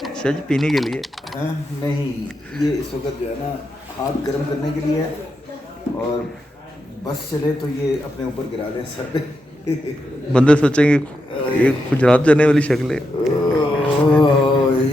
अच्छा जी, पीने के लिए? हाँ नहीं, ये इस वक्त जो है ना हाथ गर्म करने के लिए है, और बस चले तो ये अपने ऊपर गिरा दें सर पे। बंदे सोचेंगे ये गुजरात जाने वाली शक्ल है।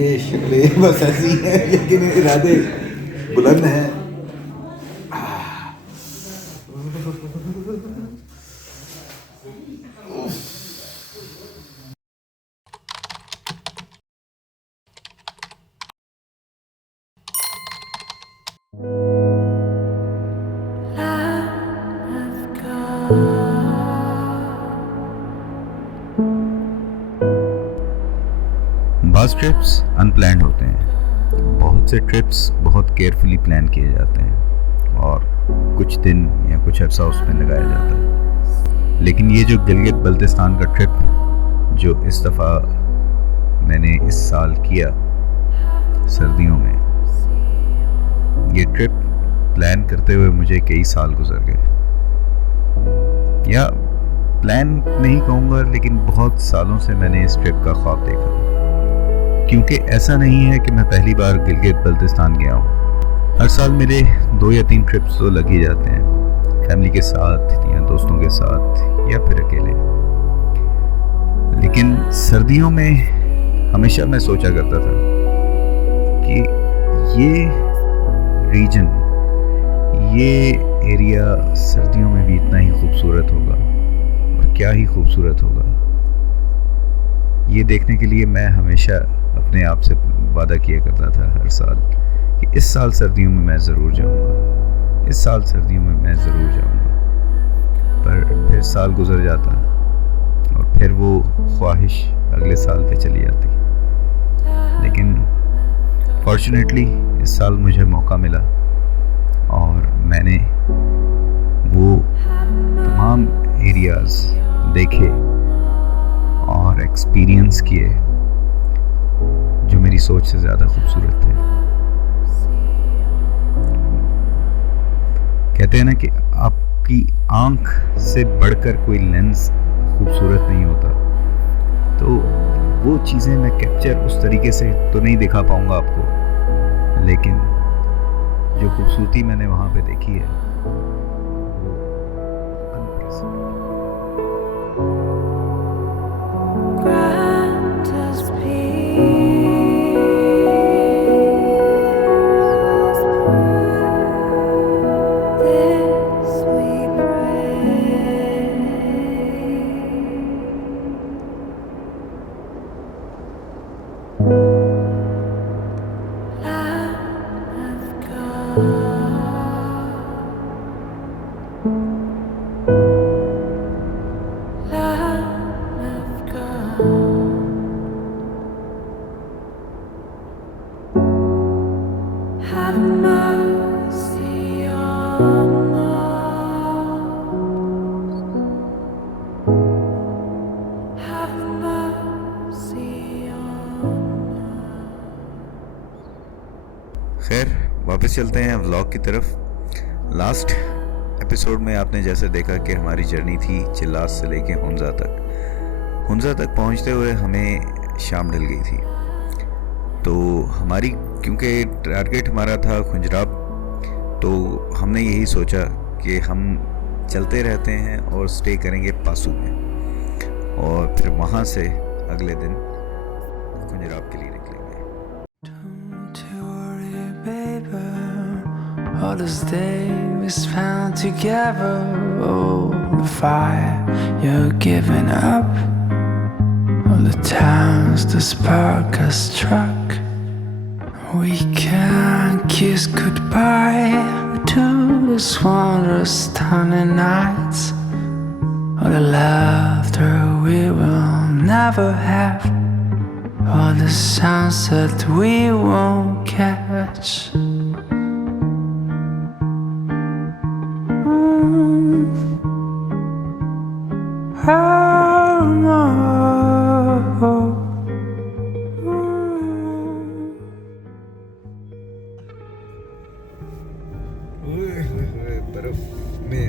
ये शक्लें बस ऐसी हैं, लेकिन इरादे बुलंद हैं। बास ट्रिप्स अनप्लैंड होते हैं, बहुत से ट्रिप्स बहुत केयरफुली प्लान किए जाते हैं और कुछ दिन या कुछ अर्सा उसमें लगाया जाता है। लेकिन ये जो गिलगित बल्तिस्तान का ट्रिप जो इस दफ़ा मैंने इस साल किया सर्दियों में, ये ट्रिप प्लान करते हुए मुझे कई साल गुजर गए, या प्लान नहीं कहूँगा लेकिन बहुत सालों से मैंने इस ट्रिप का ख्वाब देखा। क्योंकि ऐसा नहीं है कि मैं पहली बार गिलगित बल्तिस्तान गया हूँ। हर साल मेरे 2 या 3 ट्रिप्स तो लग ही जाते हैं, फैमिली के साथ या दोस्तों के साथ या फिर अकेले। लेकिन सर्दियों में हमेशा मैं सोचा करता था कि ये रीजन, ये एरिया सर्दियों में भी इतना ही खूबसूरत होगा, और क्या ही खूबसूरत होगा। ये देखने के लिए मैं हमेशा अपने आप से वादा किया करता था हर साल कि इस साल सर्दियों में मैं ज़रूर जाऊंगा, इस साल सर्दियों में मैं ज़रूर जाऊंगा। पर फिर साल गुजर जाता और फिर वो ख्वाहिश अगले साल पे चली जाती। लेकिन फॉर्चुनेटली इस साल मुझे मौका मिला और मैंने वो तमाम एरियाज़ देखे और एक्सपीरियंस किए जो मेरी सोच से ज़्यादा खूबसूरत थे। कहते हैं ना कि आपकी आंख से बढ़कर कोई लेंस खूबसूरत नहीं होता, तो वो चीज़ें मैं कैप्चर उस तरीके से तो नहीं दिखा पाऊंगा आपको, लेकिन जो खूबसूरती मैंने वहाँ पे देखी है वो अनप्रेसिडेंटेड। खैर वापस चलते हैं व्लॉग की तरफ। लास्ट एपिसोड में आपने जैसे देखा कि हमारी जर्नी थी चिल्लास से लेके हुंजा तक। हुंजा तक पहुंचते हुए हमें शाम ढल गई थी, तो हमारी क्योंकि टारगेट हमारा था खुंजराब, तो हमने यही सोचा कि हम चलते रहते हैं और स्टे करेंगे पासू में, और फिर वहाँ से अगले दिन खुंजराब के लिए निकलेंगे। All this day we spent together, oh, the fire you're giving up, all the times the spark has struck. We can't kiss goodbye to this wondrous stunning nights, all the laughter we will never have, all the sunset we won't catch. बर्फ में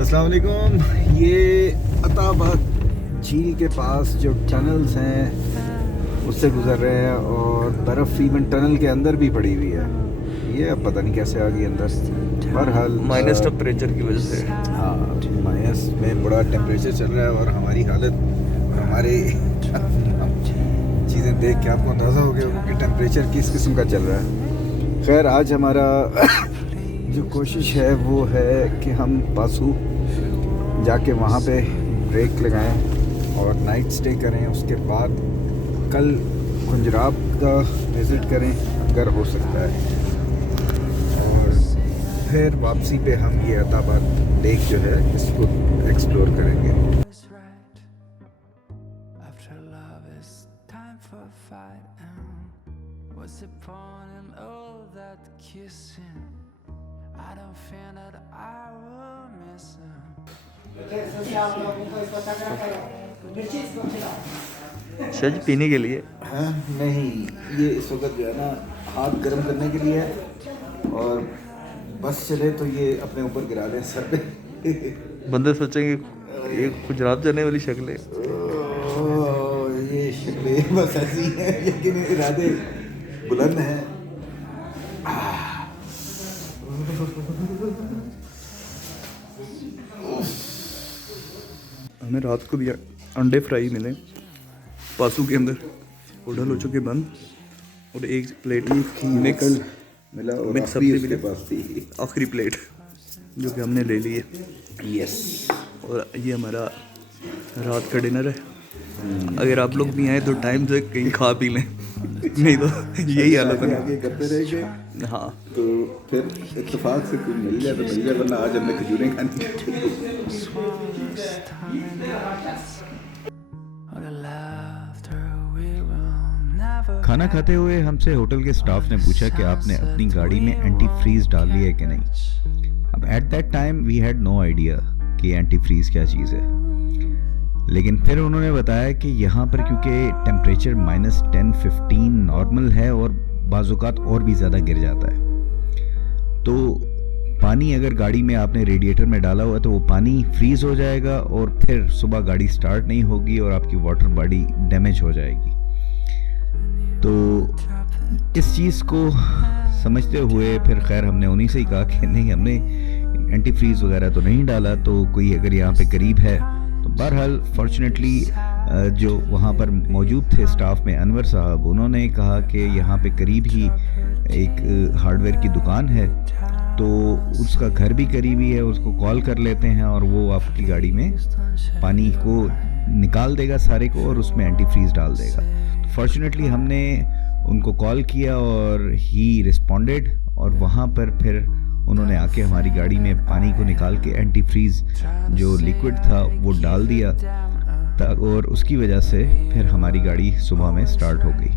अस्सलाम वालेकुम। ये अताबाद झील के पास जो tunnels हैं उससे गुजर रहे हैं और बर्फ़ इवन टनल के अंदर भी पड़ी हुई है। ये अब पता नहीं कैसे आ गई अंदर। बहरहाल माइनस टेम्परेचर की वजह से। हाँ, माइनस में बड़ा टेम्परेचर चल रहा है और हमारी हालत, हमारे चीज़ें देख के आपको अंदाज़ा हो गया कि टेम्परेचर किस किस्म का चल रहा है। खैर आज हमारा जो कोशिश है वो है कि हम पासू जाके वहाँ पे ब्रेक लगाएं और नाइट स्टे करें। उसके बाद कल कुंजराब का विज़िट करें अगर हो सकता है, और फिर वापसी पे हम ये अताबाद लेक जो है इसको एक्सप्लोर करेंगे। After love, it's time for a fight. And what's the point in all that kissing? I don't feel that I will miss him. शायद पीने के लिए। हाँ नहीं, ये इस वक्त जो है ना हाथ गर्म करने के लिए है और बस चले तो ये अपने ऊपर गिरा दें सर पे। बंदे सोचेंगे ये गुजरात जाने वाली शक्ल है। ये शक्लें बस ऐसी हैं लेकिन इरादे बुलंद हैं। हमें रात को भी अंडे फ्राई मिले पासू के अंदर, होटल हो चुके बंद, और एक प्लेट मिक्स मिला और मिक्स सब्जी सब्जी उसके मिली, पास थी। आखिरी प्लेट जो कि हमने ले ली है। यस, और ये हमारा रात का डिनर है। अगर आप लोग भी आए तो टाइम से कहीं खा पी लें, नहीं तो यही हालत है। आगे करते रहेंगे। हाँ, तो फिर इत्तेफाक से कुछ मिल जाए तो मिल जाए, वरना आज हमने खजूरें खानी। खाना खाते हुए हमसे होटल के स्टाफ ने पूछा कि आपने अपनी गाड़ी में एंटी फ्रीज डाल ली है कि नहीं। अब at that time we had no idea कि एंटी फ्रीज क्या चीज़ है, लेकिन फिर उन्होंने बताया कि यहाँ पर क्योंकि टेम्परेचर -10-15 नॉर्मल है और बाज़ात और भी ज़्यादा गिर जाता है, तो पानी अगर गाड़ी में आपने रेडिएटर में डाला हुआ है तो वो पानी फ्रीज़ हो जाएगा और फिर सुबह गाड़ी स्टार्ट नहीं होगी और आपकी वाटर बॉडी डैमेज हो जाएगी। तो इस चीज़ को समझते हुए फिर खैर हमने उन्हीं से ही कहा कि नहीं, हमने एंटी फ्रीज वगैरह तो नहीं डाला, तो कोई अगर यहाँ पे करीब है तो बहरहाल फॉर्चुनेटली जो वहाँ पर मौजूद थे स्टाफ में अनवर साहब, उन्होंने कहा कि यहाँ पे करीब ही एक हार्डवेयर की दुकान है, तो उसका घर भी करीब ही है, उसको कॉल कर लेते हैं और वो आपकी गाड़ी में पानी को निकाल देगा सारे को और उसमें एंटी फ्रीज डाल देगा। फॉर्चुनेटली हमने उनको कॉल किया और ही रिस्पॉन्डेड, और वहाँ पर फिर उन्होंने आके हमारी गाड़ी में पानी को निकाल के एंटी फ्रीज जो लिक्विड था वो डाल दिया, और उसकी वजह से फिर हमारी गाड़ी सुबह में स्टार्ट हो गई।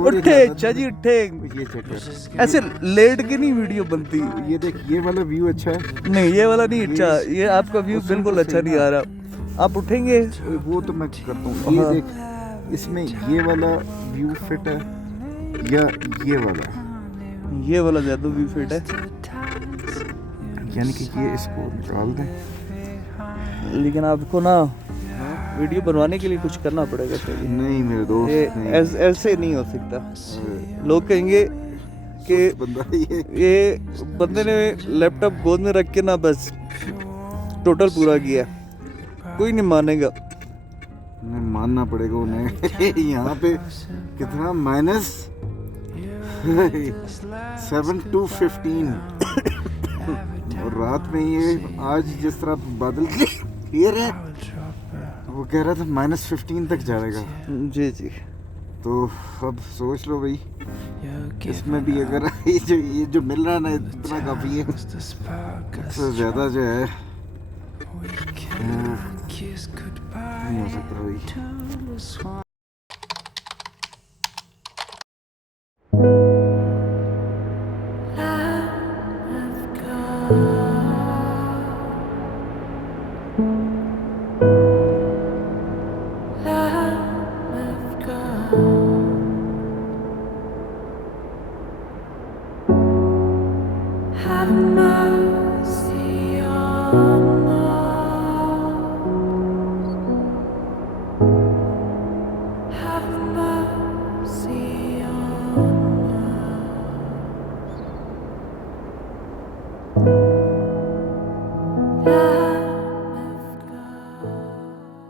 उठे चाची उठे, ये चेक कर, ऐसे लेट के नहीं वीडियो बनती। ये देख, ये वाला व्यू अच्छा है। नहीं ये वाला नहीं अच्छा, ये आपका व्यू बिल्कुल अच्छा नहीं आ रहा। आप उठेंगे? वो तो मैं करता हूँ। ये देख, इसमें ये वाला व्यू फिट है या ये वाला? ये वाला ज्यादा व्यू फिट है, यानी कि ये इसको निकाल दें। लेकिन आपको ना वीडियो बनवाने के लिए कुछ करना पड़ेगा। चाहिए नहीं मेरे दोस्त, ये नहीं। ऐसे नहीं हो सकता। लोग कहेंगे कि बंदा ये बंदे ने लैपटॉप गोद में रख के ना बस टोटल पूरा किया, कोई नहीं मानेगा। मानना पड़ेगा उन्हें। यहाँ पे कितना -7 to 15 और रात में ये आज जिस तरह बादल क्लियर है, वो कह रहा था -15 तक जाएगा। जी जी, तो अब सोच लो भाई, इसमें भी अगर ये जो मिल रहा है ना इतना काफ़ी है, इससे ज़्यादा जो है नहीं हो सकता भाई। Have mercy on us. Have mercy on us.